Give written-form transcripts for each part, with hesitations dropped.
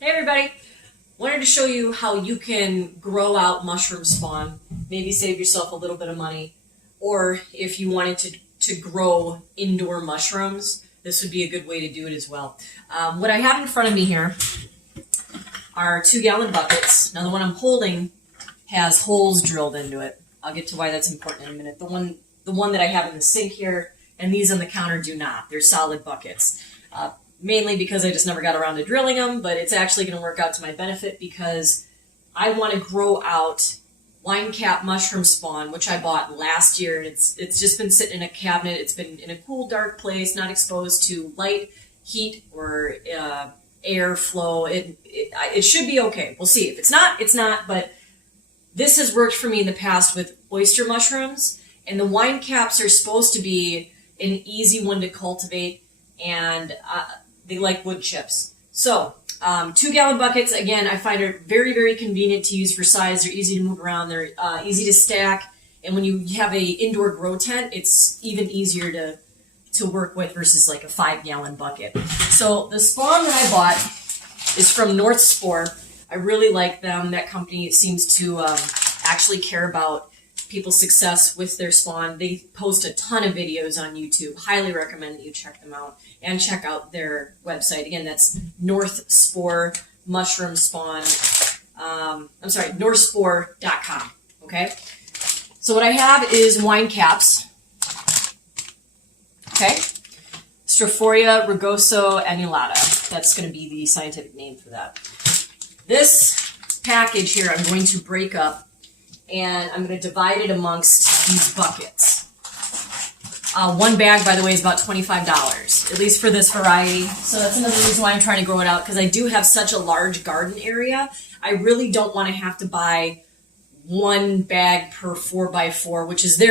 Hey everybody! Wanted to show you how you can grow out mushroom spawn, maybe save yourself a little bit of money, or if you wanted to grow indoor mushrooms, this would be a good way to do it as well. What I have in front of me here are 2-gallon buckets. Now the one I'm holding has holes drilled into it. I'll get to why that's important in a minute. The one that I have in the sink here and these on the counter do not. They're solid buckets. Mainly because I just never got around to drilling them, but it's actually going to work out to my benefit because I want to grow out wine cap mushroom spawn, which I bought last year. It's just been sitting in a cabinet. It's been in a cool, dark place, not exposed to light, heat, or air flow. It should be okay. We'll see. If it's not, it's not, but this has worked for me in the past with oyster mushrooms, and the wine caps are supposed to be an easy one to cultivate, and they like wood chips. So 2-gallon buckets, again, I find are very, very convenient to use for size. They're easy to move around. They're easy to stack. And when you have a indoor grow tent, it's even easier to work with versus like a 5-gallon bucket. So the spawn that I bought is from North Spore. I really like them. That company seems to actually care about people's success with their spawn. They post a ton of videos on YouTube. Highly recommend that you check them out and check out their website. Again, that's North Spore Mushroom Spawn. Northspore.com. Okay. So what I have is wine caps. Okay. Strophoria rugoso annulata. That's going to be the scientific name for that. This package here I'm going to break up, and I'm going to divide it amongst these buckets. One bag, by the way, is about $25, at least for this variety. So that's another reason why I'm trying to grow it out, because I do have such a large garden area. I really don't want to have to buy one bag per 4x4, which is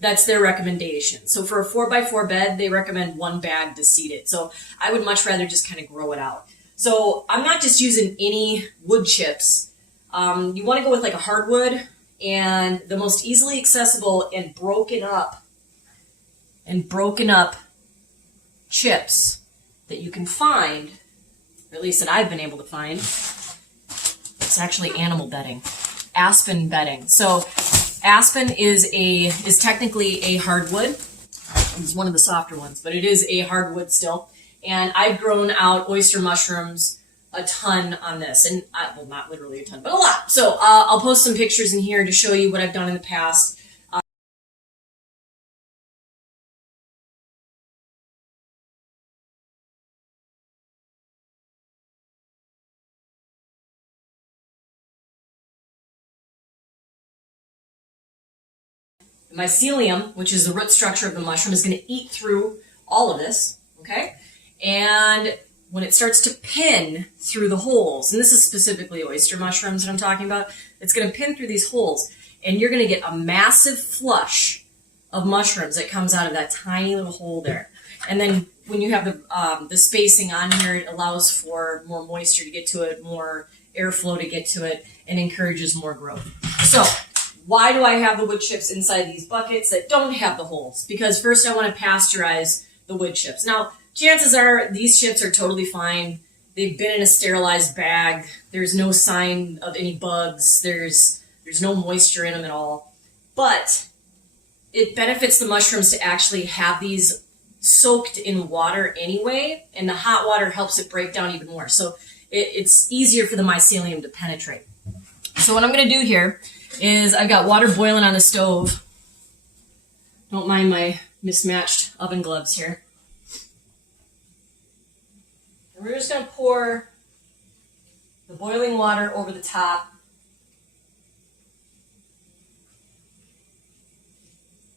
that's their recommendation. So for a 4x4 bed, they recommend one bag to seed it. So I would much rather just kind of grow it out. So I'm not just using any wood chips. You want to go with like a hardwood, and the most easily accessible and broken up chips that you can find, or at least that I've been able to find, it's actually animal bedding, aspen bedding. So aspen is technically a hardwood. It's one of the softer ones, but it is a hardwood still. And I've grown out oyster mushrooms a ton on this, and well, not literally a ton, but a lot. So I'll post some pictures in here to show you what I've done in the past. Mycelium, which is the root structure of the mushroom, is going to eat through all of this, okay? And when it starts to pin through the holes, and this is specifically oyster mushrooms that I'm talking about, it's going to pin through these holes, and you're going to get a massive flush of mushrooms that comes out of that tiny little hole there. And then when you have the spacing on here, it allows for more moisture to get to it, more airflow to get to it, and encourages more growth. So why do I have the wood chips inside these buckets that don't have the holes? Because first I want to pasteurize the wood chips. Now, chances are these chips are totally fine. They've been in a sterilized bag. There's no sign of any bugs. There's no moisture in them at all. But it benefits the mushrooms to actually have these soaked in water anyway, and the hot water helps it break down even more. So it's easier for the mycelium to penetrate. So what I'm going to do here is I've got water boiling on the stove. Don't mind my mismatched oven gloves here. And we're just going to pour the boiling water over the top.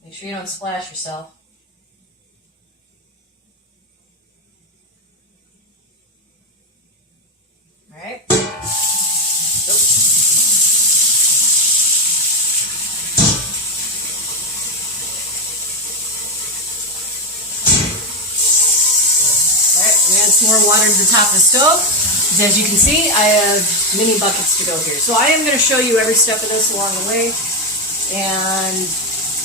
Make sure you don't splash yourself. All right. Add some more water to the top of the stove. As you can see, I have many buckets to go here. So I am going to show you every step of this along the way.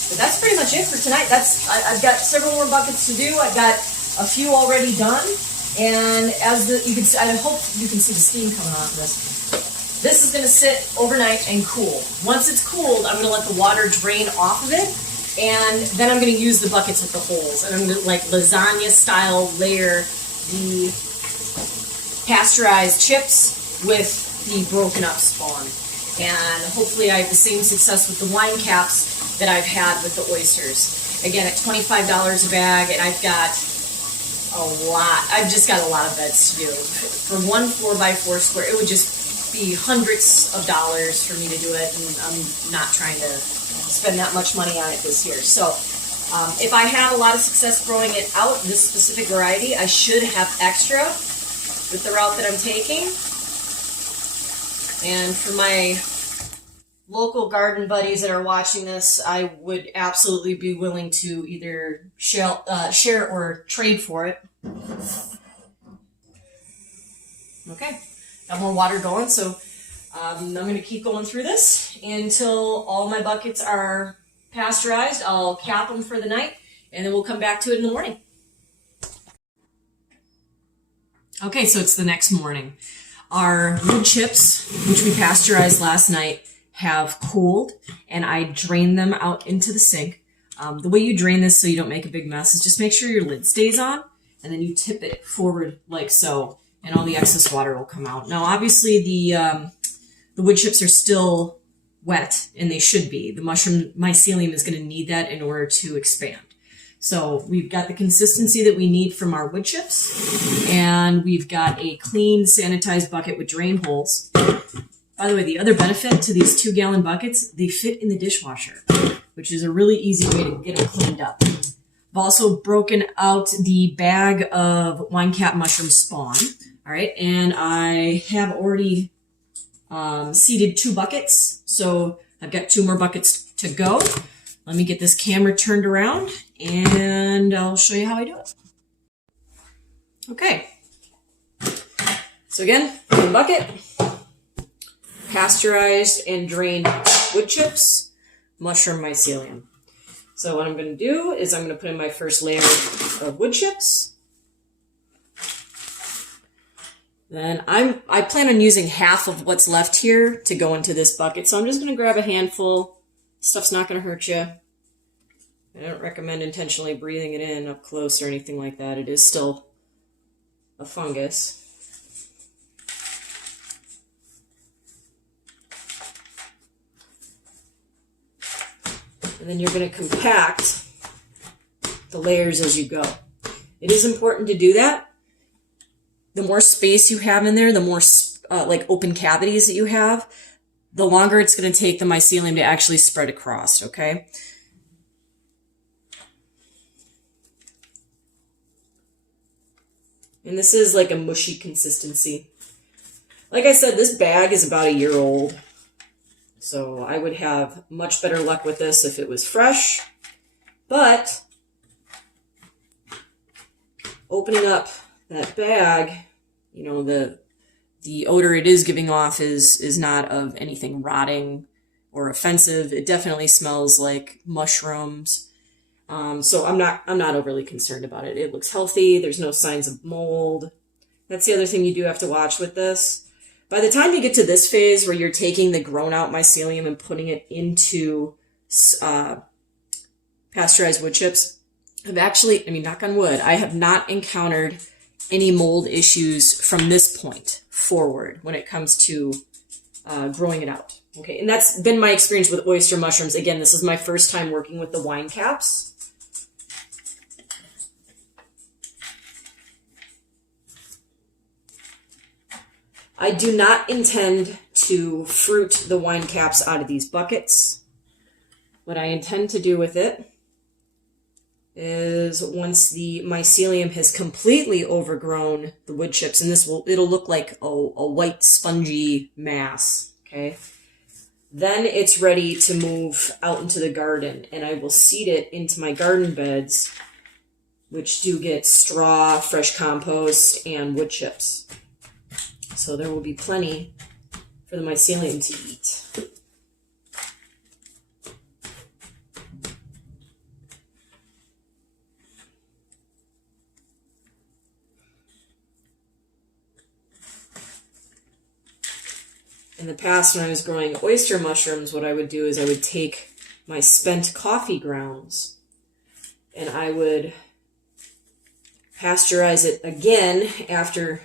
But that's pretty much it for tonight. I've got several more buckets to do. I've got a few already done. And as you can see, I hope you can see the steam coming off of this. This is going to sit overnight and cool. Once it's cooled, I'm going to let the water drain off of it, and then I'm going to use the buckets with the holes, and I'm going to, like lasagna style, layer the pasteurized chips with the broken up spawn. And hopefully I have the same success with the wine caps that I've had with the oysters. Again, at $25 a bag, and I've got I've just got a lot of beds to do. For one 4x4 square, it would just be hundreds of dollars for me to do it, and I'm not trying to spend that much money on it this year. So if I have a lot of success growing it out, this specific variety, I should have extra with the route that I'm taking. And for my local garden buddies that are watching this, I would absolutely be willing to either share or trade for it. Okay, got more water going, so I'm going to keep going through this until all my buckets are pasteurized. I'll cap them for the night, and then we'll come back to it in the morning. Okay, so it's the next morning. Our wood chips, which we pasteurized last night, have cooled, and I drained them out into the sink. The way you drain this so you don't make a big mess is just make sure your lid stays on, and then you tip it forward like so, and all the excess water will come out. Now, obviously, the wood chips are still wet, and they should be. The mushroom mycelium is going to need that in order to expand. So we've got the consistency that we need from our wood chips, and we've got a clean, sanitized bucket with drain holes. By the way, the other benefit to these 2-gallon buckets, they fit in the dishwasher, which is a really easy way to get them cleaned up. I've also broken out the bag of wine cap mushroom spawn. All right, and I have already seeded 2 buckets, so I've got 2 more buckets to go. Let me get this camera turned around, and I'll show you how I do it. Okay, so again, 1 bucket, pasteurized and drained wood chips, mushroom mycelium. So what I'm going to do is I'm going to put in my first layer of wood chips. Then I plan on using half of what's left here to go into this bucket. So I'm just going to grab a handful. Stuff's not going to hurt you. I don't recommend intentionally breathing it in up close or anything like that. It is still a fungus. And then you're going to compact the layers as you go. It is important to do that. The more space you have in there, the more like open cavities that you have, the longer it's going to take the mycelium to actually spread across, okay? And this is like a mushy consistency. Like I said, this bag is about a year old. So I would have much better luck with this if it was fresh. But opening up that bag, you know, the odor it is giving off is not of anything rotting or offensive. It definitely smells like mushrooms. So I'm not overly concerned about it. It looks healthy. There's no signs of mold. That's the other thing you do have to watch with this. By the time you get to this phase where you're taking the grown out mycelium and putting it into pasteurized wood chips, knock on wood, I have not encountered any mold issues from this point forward when it comes to growing it out. Okay, and that's been my experience with oyster mushrooms. Again, this is my first time working with the wine caps. I do not intend to fruit the wine caps out of these buckets. What I intend to do with it is once the mycelium has completely overgrown the wood chips, and it'll look like a white spongy mass, okay? Then it's ready to move out into the garden, and I will seed it into my garden beds, which do get straw, fresh compost, and wood chips. So there will be plenty for the mycelium to eat. in the past when I was growing oyster mushrooms, what I would do is I would take my spent coffee grounds and I would pasteurize it again after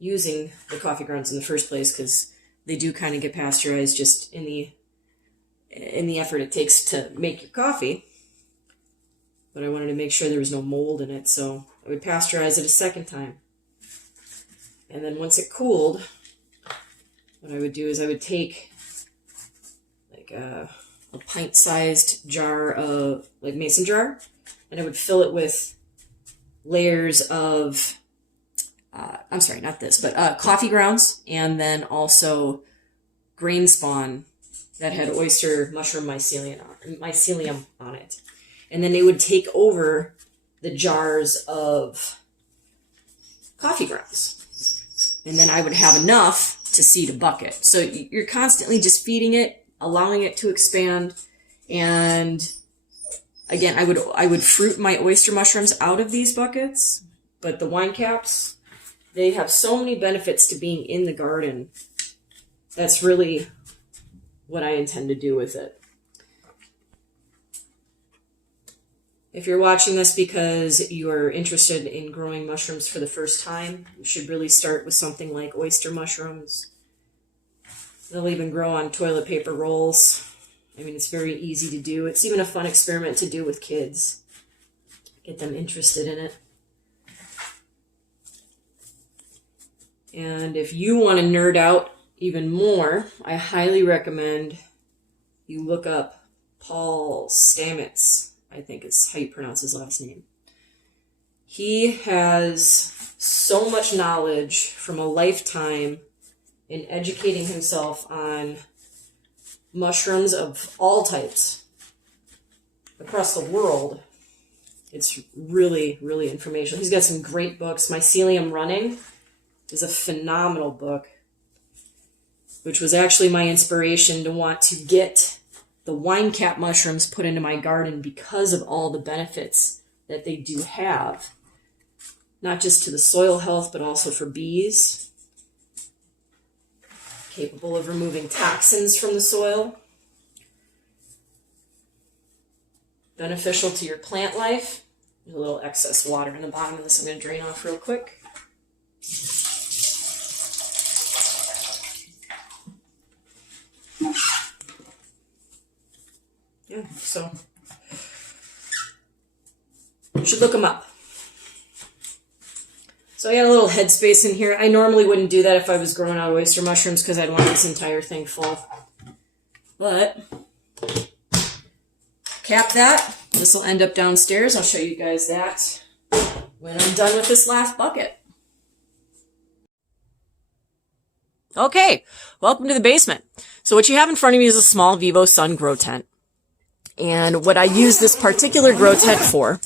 using the coffee grounds in the first place, because they do kind of get pasteurized just in the effort it takes to make your coffee. But I wanted to make sure there was no mold in it, so I would pasteurize it a second time. And then once it cooled, what I would do is I would take like a pint-sized jar of, like mason jar, and I would fill it with layers of, I'm sorry, not this, but coffee grounds, and then also grain spawn that had oyster mushroom mycelium on it. And then they would take over the jars of coffee grounds. And then I would have enough to seed a bucket. So you're constantly just feeding it, allowing it to expand. And again, I would fruit my oyster mushrooms out of these buckets, but the wine caps, they have so many benefits to being in the garden. That's really what I intend to do with it. If you're watching this because you are interested in growing mushrooms for the first time, you should really start with something like oyster mushrooms. They'll even grow on toilet paper rolls. I mean, it's very easy to do. It's even a fun experiment to do with kids. Get them interested in it. And if you want to nerd out even more, I highly recommend you look up Paul Stamets. I think is how you pronounce his last name. He has so much knowledge from a lifetime in educating himself on mushrooms of all types across the world. It's really, really informational. He's got some great books. Mycelium Running is a phenomenal book, which was actually my inspiration to want to get the wine cap mushrooms put into my garden because of all the benefits that they do have, not just to the soil health, but also for bees, capable of removing toxins from the soil, beneficial to your plant life. There's a little excess water in the bottom of this I'm going to drain off real quick. Yeah, so you should look them up. So I got a little headspace in here. I normally wouldn't do that if I was growing out oyster mushrooms because I'd want this entire thing full. But cap that. This will end up downstairs. I'll show you guys that when I'm done with this last bucket. Okay, welcome to the basement. So what you have in front of me is a small Vivo Sun grow tent. And what I use this particular grow tent for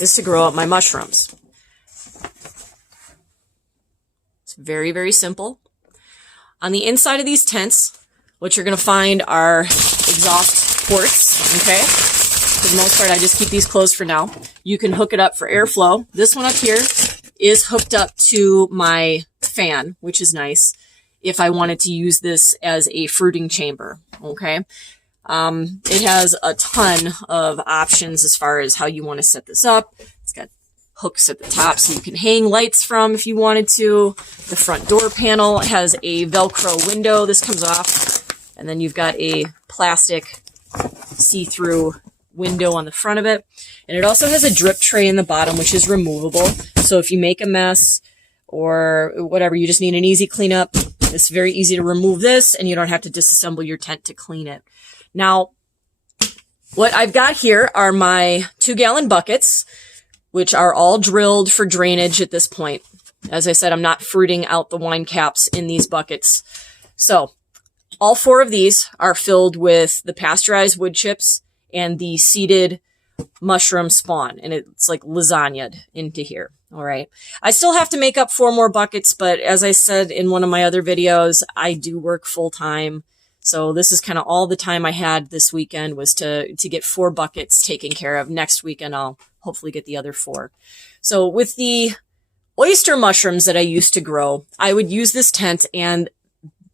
is to grow out my mushrooms. It's very, very simple. On the inside of these tents, what you're going to find are exhaust ports, okay? For the most part, I just keep these closed for now. You can hook it up for airflow. This one up here is hooked up to my fan, which is nice, if I wanted to use this as a fruiting chamber, okay? It has a ton of options as far as how you want to set this up. It's got hooks at the top so you can hang lights from if you wanted to. The front door panel has a Velcro window. This comes off, and then you've got a plastic see-through window on the front of it. And it also has a drip tray in the bottom, which is removable. So if you make a mess or whatever, you just need an easy cleanup. It's very easy to remove this, and you don't have to disassemble your tent to clean it. Now, what I've got here are my 2-gallon buckets, which are all drilled for drainage at this point. As I said, I'm not fruiting out the wine caps in these buckets. So all 4 of these are filled with the pasteurized wood chips and the seeded mushroom spawn, and it's like lasagnaed into here. All right. I still have to make up 4 more buckets, but as I said in one of my other videos, I do work full time. So this is kind of all the time I had this weekend was to get 4 buckets taken care of. Next weekend, I'll hopefully get the other 4. So with the oyster mushrooms that I used to grow, I would use this tent, and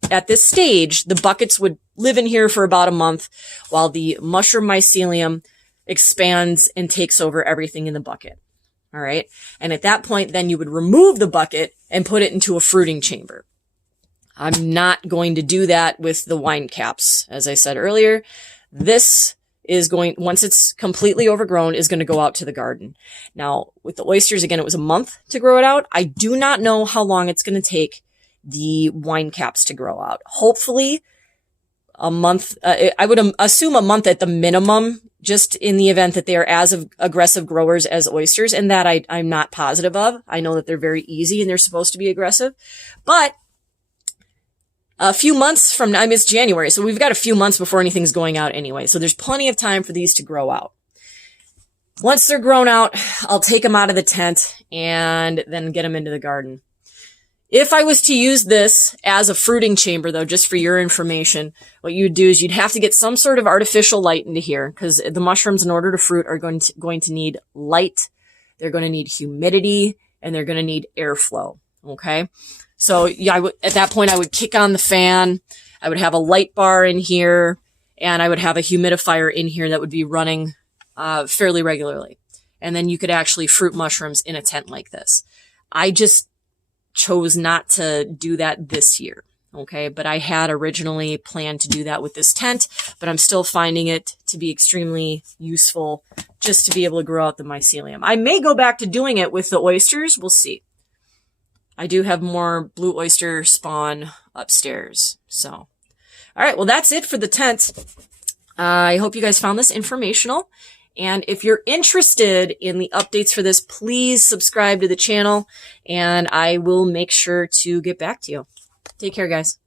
at this stage, the buckets would live in here for about a month while the mushroom mycelium expands and takes over everything in the bucket. All right. And at that point, then you would remove the bucket and put it into a fruiting chamber. I'm not going to do that with the wine caps. As I said earlier, this is going, once it's completely overgrown, is going to go out to the garden. Now, with the oysters, again, it was a month to grow it out. I do not know how long it's going to take the wine caps to grow out. Hopefully a month. I would assume a month at the minimum, just in the event that they are as aggressive growers as oysters, and that I'm not positive of. I know that they're very easy and they're supposed to be aggressive, but a few months from now, I mean, it's January, so we've got a few months before anything's going out anyway. So there's plenty of time for these to grow out. Once they're grown out, I'll take them out of the tent and then get them into the garden. If I was to use this as a fruiting chamber, though, just for your information, what you'd do is you'd have to get some sort of artificial light into here, because the mushrooms, in order to fruit, are going to need light. They're going to need humidity, and they're going to need airflow. Okay. So yeah, at that point, I would kick on the fan. I would have a light bar in here, and I would have a humidifier in here that would be running fairly regularly. And then you could actually fruit mushrooms in a tent like this. I just chose not to do that this year. Okay. But I had originally planned to do that with this tent, but I'm still finding it to be extremely useful just to be able to grow out the mycelium. I may go back to doing it with the oysters. We'll see. I do have more blue oyster spawn upstairs. So, all right. Well, that's it for the tent. I hope you guys found this informational. And if you're interested in the updates for this, please subscribe to the channel and I will make sure to get back to you. Take care, guys.